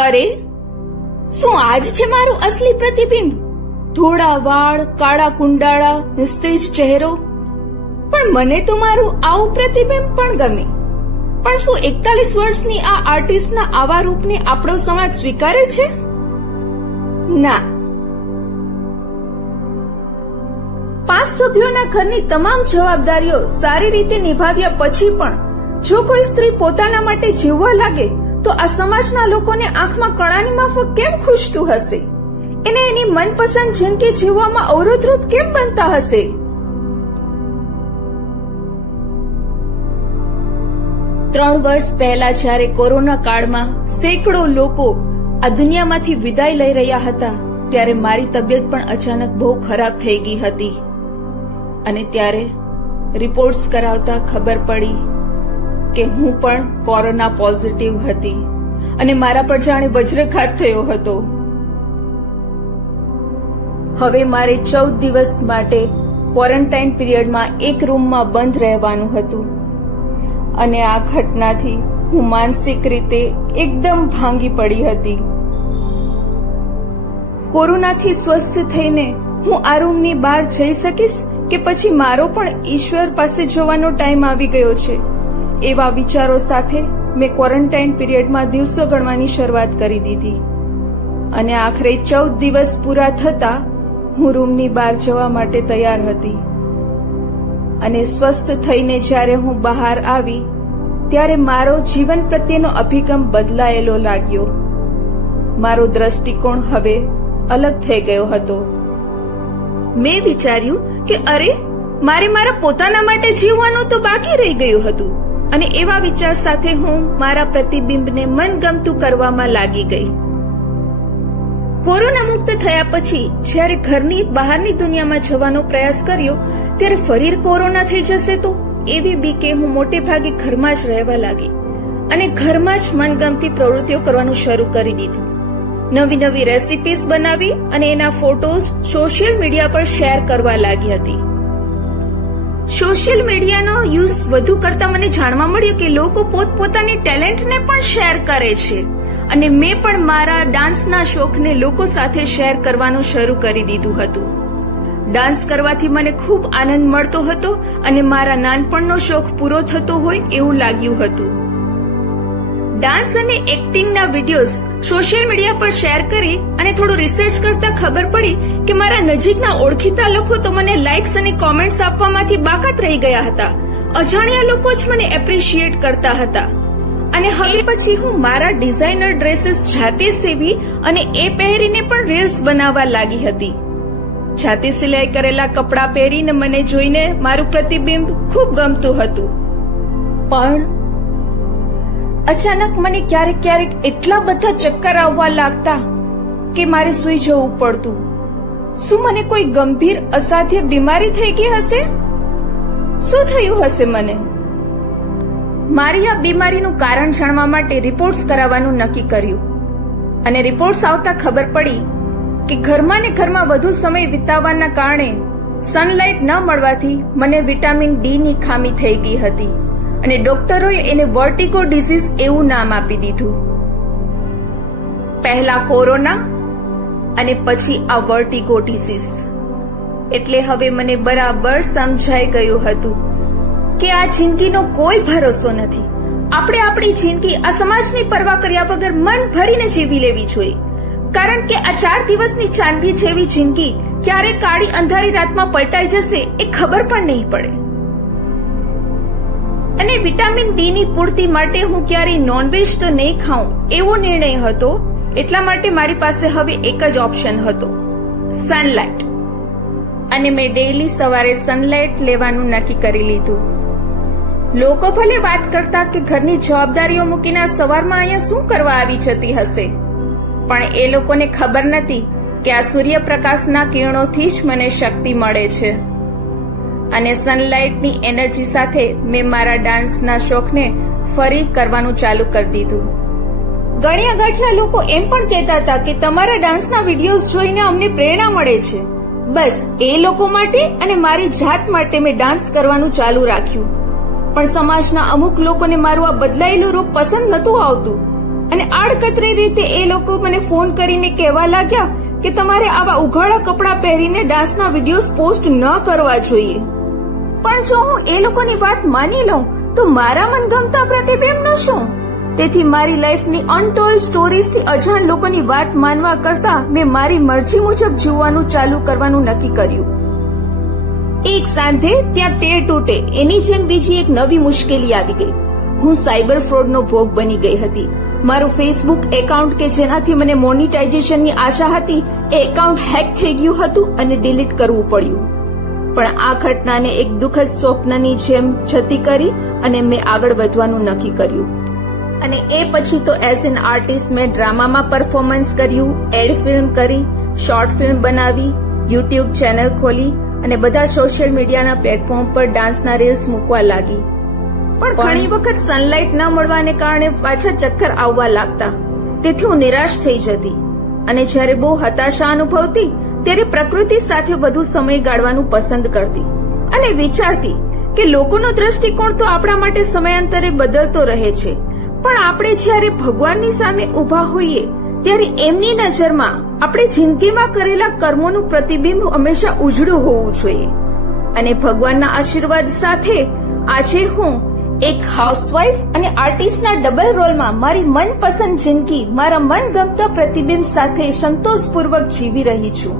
અરે, શું આજ છે મારું અસલી પ્રતિબિંબ? થોડા વાળ, કાળા કુંડાળા, નિસ્તેજ ચહેરો. પણ મને તો મારું આવું પ્રતિબિંબ પણ ગમે. પણ શું 41 વર્ષની આ આર્ટિસ્ટના આવા રૂપને આપણો સમાજ સ્વીકારે છે? ના. 5 સભ્યોના ઘરની તમામ જવાબદારીઓ સારી રીતે નિભાવ્યા પછી પણ જો કોઈ સ્ત્રી પોતાના માટે જીવવા લાગે તો આ સમાજના લોકોને આંખમાં કણાની માફક કેમ ખૂંચતું હશે? એને એની મનપસંદ જિંદગી જીવવામાં અવરોધરૂપ કેમ બનતા હશે? ત્રણ વર્ષ પહેલા જ્યારે કોરોના કાળમાં સેંકડો લોકો આ દુનિયામાંથી વિદાય લઈ રહ્યા હતા ત્યારે મારી તબિયત પણ અચાનક બહુ ખરાબ થઈ ગઈ હતી અને ત્યારે રિપોર્ટ્સ કરાવતા ખબર પડી કે હું પણ કોરોના પોઝિટિવ હતી અને મારા પર જાણે વજ્રઘાત થયો હતો. હવે મારે 14 દિવસ માટે ક્વોરન્ટાઇન પીરિયડમાં એક રૂમમાં બંધ રહેવાનું હતું અને આ ઘટનાથી હું માનસિક રીતે એકદમ ભાંગી પડી હતી. કોરોનાથી સ્વસ્થ થઈને હું આ રૂમની બહાર જઈ શકીશ કે પછી મારો પણ ઈશ્વર પાસે જવાનો ટાઈમ આવી ગયો છે? એવા વિચારો સાથે મેં ક્વોરન્ટાઇન પીરિયડમાં દિવસો ગણવાની શરૂઆત કરી દીધી અને આખરે 14 દિવસ પૂરા થતા હું રૂમની બહાર જવા માટે તૈયાર હતી. અને સ્વસ્થ થઈને જ્યારે હું બહાર આવી ત્યારે મારો જીવન પ્રત્યેનો અભિગમ બદલાયેલો લાગ્યો. મારો દ્રષ્ટિકોણ હવે અલગ થઈ ગયો હતો. મેં વિચાર્યું કે અરે, મારે મારા પોતાના માટે જીવવાનું તો બાકી રહી ગયું હતું અને એવા વિચાર સાથે હું મારા પ્રતિબિંબને મનગમતું કરવામાં લાગી ગઈ. કોરોના મુક્ત થયા પછી જ્યારે ઘરની બહારની દુનિયામાં જવાનો પ્રયાસ કર્યો ત્યારે ફરી કોરોના થઈ જશે તો એવી બીકે હું મોટે ભાગે ઘરમાં જ રહેવા લાગી અને ઘરમાં જ મનગમતી પ્રવૃત્તિઓ કરવાનું શરૂ કરી દીધું. નવી નવી રેસિપીસ બનાવી અને એના ફોટોઝ સોશિયલ મીડિયા પર શેર કરવા લાગી હતી. સોશિયલ મીડિયાનો યુઝ વધુ કરતા મને જાણવા મળ્યું કે લોકો પોતપોતાની ટેલેન્ટને પણ શેર કરે છે અને મેં પણ મારા ડાન્સના શોખને લોકો સાથે શેર કરવાનું શરૂ કરી દીધું હતું. ડાન્સ કરવાથી મને ખૂબ આનંદ મળતો હતો અને મારા નાનપણનો શોખ પૂરો થતો હોય એવું લાગ્યું હતું. ડાન્સ અને એક્ટિંગના વિડીયોઝ સોશિયલ મીડિયા પર શેર કરી અને થોડું રિસર્ચ કરતા ખબર પડી કે મારા નજીકના ઓળખીતા લોકો તો મને લાઇક્સ અને કોમેન્ટ્સ આપવામાંથી બાકાત રહી ગયા હતા. અજાણ્યા લોકો જ મને એપ્રિશિએટ કરતા હતા અને હવે પછી હું મારા ડિઝાઇનર ડ્રેસીસ જાતે સીવી અને એ પહેરીને પણ રીલ્સ બનાવવા લાગી હતી. જાતે સિલાઈ કરેલા કપડાં પહેરીને મને જોઈને મારું પ્રતિબિંબ ખૂબ ગમતું હતું. પણ અચાનક મને ક્યારેક ક્યારેક એટલા બધા ચક્કર આવવા લાગતા કે મારે સૂઈ જવું પડતું. શું મને કોઈ ગંભીર અસાધ્ય બીમારી થઈ ગઈ હશે? શું થયું હશે મને? મારી આ બીમારીનું કારણ જાણવા માટે રિપોર્ટ્સ કરાવવાનું નક્કી કર્યું અને રિપોર્ટ્સ આવતા ખબર પડી કે ઘરમાં ને ઘરમાં વધુ સમય વિતાવવાના કારણે સનલાઇટ ન મળવાથી મને વિટામિન ડી ની ખામી થઈ ગઈ હતી અને ડોક્ટરોએ એને વર્ટિગો ડિઝીઝ એવું નામ આપી દીધું. પહેલા કોરોના અને પછી આ વર્ટિગો ડિઝીઝ. એટલે હવે મને બરાબર સમજાઈ ગયું હતું કે આ જિંદગીનો કોઈ ભરોસો નથી. આપણે આપણી જિંદગી આ સમાજની પરવા કર્યા વગર મન ભરીને જીવી લેવી જોઈએ, કારણ કે આ 4 દિવસની ચાંદી જેવી જિંદગી ક્યારે કાળી અંધારી રાતમાં પલટાઈ જશે એ ખબર પણ નહીં પડે. અને વિટામિન ડી ની પૂર્તિ માટે હું ક્યારેય નોનવેજ તો નહીં ખાઉં એવો નિર્ણય હતો. એટલા માટે મારી પાસે હવે એક જ ઓપ્શન હતો, સનલાઇટ. અને મેં ડેઈલી સવારે સનલાઇટ લેવાનું નક્કી કરી લીધું. લોકો ભલે વાત કરતા કે ઘરની જવાબદારીઓ મૂકીને સવારમાં અહીંયા શું કરવા આવી જતી હશે, પણ એ લોકોને ખબર નથી કે આ સૂર્યપ્રકાશના કિરણોથી જ મને શક્તિ મળે છે. અને સનલાઇટની એનર્જી સાથે મેં મારા ડાન્સના શોખને ફરી કરવાનું ચાલુ કરી દીધું. ગણ્યા ગાંઠિયા લોકો એમ પણ કહેતા હતા કે તમારા ડાન્સના વિડીયોઝ જોઈને અમને પ્રેરણા મળે છે. બસ એ લોકો માટે અને મારી જાત માટે મેં ડાન્સ કરવાનું ચાલુ રાખ્યું. પણ સમાજના અમુક લોકોને મારું આ બદલાયેલું રૂપ પસંદ નતું આવતું અને આડકતરી રીતે એ લોકો મને ફોન કરીને કહેવા લાગ્યા કે તમારે આવા ઉઘાડા કપડાં પહેરીને ડાન્સના વિડીયોઝ પોસ્ટ ન કરવા જોઈએ. પણ જો હું એ લોકોની વાત માની લઉં તો મારા મનગમતા પ્રતિબિંબનું શું? તેથી મારી લાઈફની અનટોલ્ડ સ્ટોરીઝથી અજાણ લોકોની વાત માનવા કરતા મેં મારી મરજી મુજબ જીવવાનું ચાલુ કરવાનું નક્કી કર્યું. એક સાંજે ત્યાં તેર તૂટે એની જેમ બીજી એક નવી મુશ્કેલી આવી ગઈ. હું સાયબર ફ્રોડનો ભોગ બની ગઈ હતી. મારું ફેસબુક એકાઉન્ટ કે જેનાથી મને મોનિટાઇઝેશનની આશા હતી એ એકાઉન્ટ હેક થઈ ગયું હતું અને ડિલીટ કરવું પડ્યું. પણ આ ઘટનાને એક દુઃખદ સ્વપ્નની જેમ જતી કરી અને મેં આગળ વધવાનું નક્કી કર્યું. અને એ પછી તો એઝ એન આર્ટિસ્ટ મેં ડ્રામામાં પરફોર્મન્સ કર્યું, એડ ફિલ્મ કરી, શોર્ટ ફિલ્મ બનાવી, યુટ્યુબ ચેનલ ખોલી અને બધા સોશિયલ મીડિયાના પ્લેટફોર્મ પર ડાન્સના રીલ્સ મૂકવા લાગી. પણ ઘણી વખત સનલાઇટ ન મળવાને કારણે પાછા ચક્કર આવવા લાગતા. તેથી હું નિરાશ થઈ જતી અને જ્યારે બહુ હતાશા અનુભવતી ત્યારે પ્રકૃતિ સાથે વધુ સમય ગાળવાનું પસંદ કરતી અને વિચારતી કે લોકોનો દ્રષ્ટિકોણ તો આપણા માટે સમયાંતરે બદલતો રહે છે, પણ આપણે જ્યારે ભગવાનની સામે ઉભા હોઈએ ત્યારે એમની નજરમાં આપણે જિંદગીમાં કરેલા કર્મોનું પ્રતિબિંબ હંમેશા ઉજળું હોવું જોઈએ. અને ભગવાનના આશીર્વાદ સાથે આજે હું એક હાઉસવાઇફ અને આર્ટિસ્ટના ડબલ રોલમાં મારી મનપસંદ જિંદગી મારા મનગમતા પ્રતિબિંબ સાથે સંતોષપૂર્વક જીવી રહી છું.